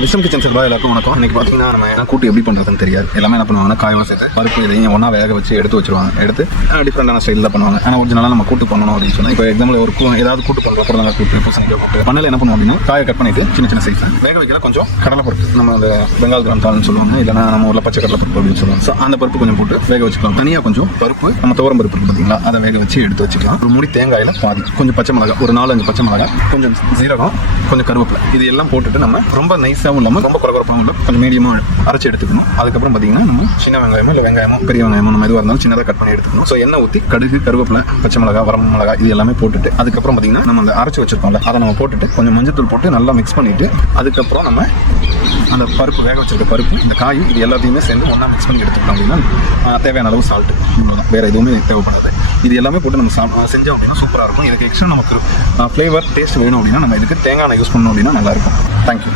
Wisdom kitchen சார்பாக எல்லாருக்கும் வணக்கம். இன்னைக்கு பார்த்தீங்கன்னா நம்ம கூட்டு எப்படி பண்ணுறதுன்னு தெரியாது. எல்லாமே என்ன பண்ணுவாங்கன்னா காயெல்லாம் சேர்த்து பருப்பு இதையும் ஒன்றா வேக வச்சு எடுத்து வச்சிருவாங்க. எடுத்து டிஃப்ரெண்டான ஸ்டைலில் பண்ணுவாங்க. ஆனால் ஒரிஜினலாக நம்ம கூட்டு பண்ணணும் அப்படின்னு சொன்னால் இப்போ எக்ஸாம்பிள் ஒரு ஏதாவது கூட்டு பண்ணுறோம், புடலங்காய் கூட்டு, பூசணிக்காய் கூட்டு பண்ணல என்ன பண்ணுவோம் அப்படின்னா காயை கட் பண்ணிட்டு சின்ன சின்ன சைஸ் வேக வைக்கல கொஞ்சம் கடலை பருப்பு, நம்ம அந்த பெங்கால் கிராம் தாள்னு சொல்லுவாங்க, இல்லைனா நம்ம ஊரில் பச்சை கடலை பருப்பு அப்படின்னு சொல்லுவாங்க. ஸோ அந்த பருப்பு கொஞ்சம் போட்டு வேக வச்சுக்கலாம். தனியாக கொஞ்சம் பருப்பு நம்ம துவரம் பருப்பு பார்த்தீங்களா, அதை வேக வச்சு எடுத்து வச்சுக்கலாம். ஒரு முடி தேங்காயில் பாதி, கொஞ்சம் பச்சை மிளகாய், ஒரு 4-5 பச்சை மிளகாய், கொஞ்சம் சீரகம், கொஞ்சம் கருவேப்பிலை, இது எல்லாம் போட்டுட்டு நம்ம ரொம்ப நைஸாகவும் இல்லாமல் ரொம்ப குறகுறப்பாகவும் இல்லை கொஞ்சம் மீடியமாக அரைச்சி எடுத்துக்கணும். அதுக்கப்புறம் பார்த்தீங்கன்னா நம்ம சின்ன வெங்காயமோ இல்லை வெங்காயமோ பெரிய வெங்காயமோ நம்ம எதுவாக இருந்தாலும் சின்னதாக கட் பண்ணி எடுத்துக்கணும். ஸோ எண்ணெய் ஊற்றி கடுகு, கருவேப்பிலை, பச்சை மிளகாய், வரம் மிளகாய் இது எல்லாமே போட்டுட்டு அதுக்கப்புறம் பார்த்தீங்கன்னா நம்ம அந்த அரைச்சி வச்சிருக்கோம்ல அதை நம்ம போட்டுட்டு கொஞ்சம் மஞ்சத்தூள் போட்டு நல்லா மிக்ஸ் பண்ணிவிட்டு அதுக்கப்புறம் நம்ம அந்த பருப்பு வேக வச்சிருக்க பருப்பு, இந்த காய் இது எல்லாத்தையுமே சேர்ந்து ஒன்றா மிக்ஸ் பண்ணி எடுத்துக்கிட்டோம் அப்படின்னா தேவையான அளவு சால்ட்டு, இவ்வளோதான், வேறு எதுவுமே தேவைப்படாது. இது எல்லாமே போட்டு நம்ம செஞ்சோம் அப்படின்னா சூப்பராக இருக்கும். இதுக்கு எக்ஸ்ட்ரா நமக்கு ஃப்ளேவர் டேஸ்ட் வேணும் அப்படின்னா நம்ம இதுக்கு தேங்காய் எண்ணெய் யூஸ் பண்ணோம் அப்படின்னா நல்லாயிருக்கும். தேங்க்யூ.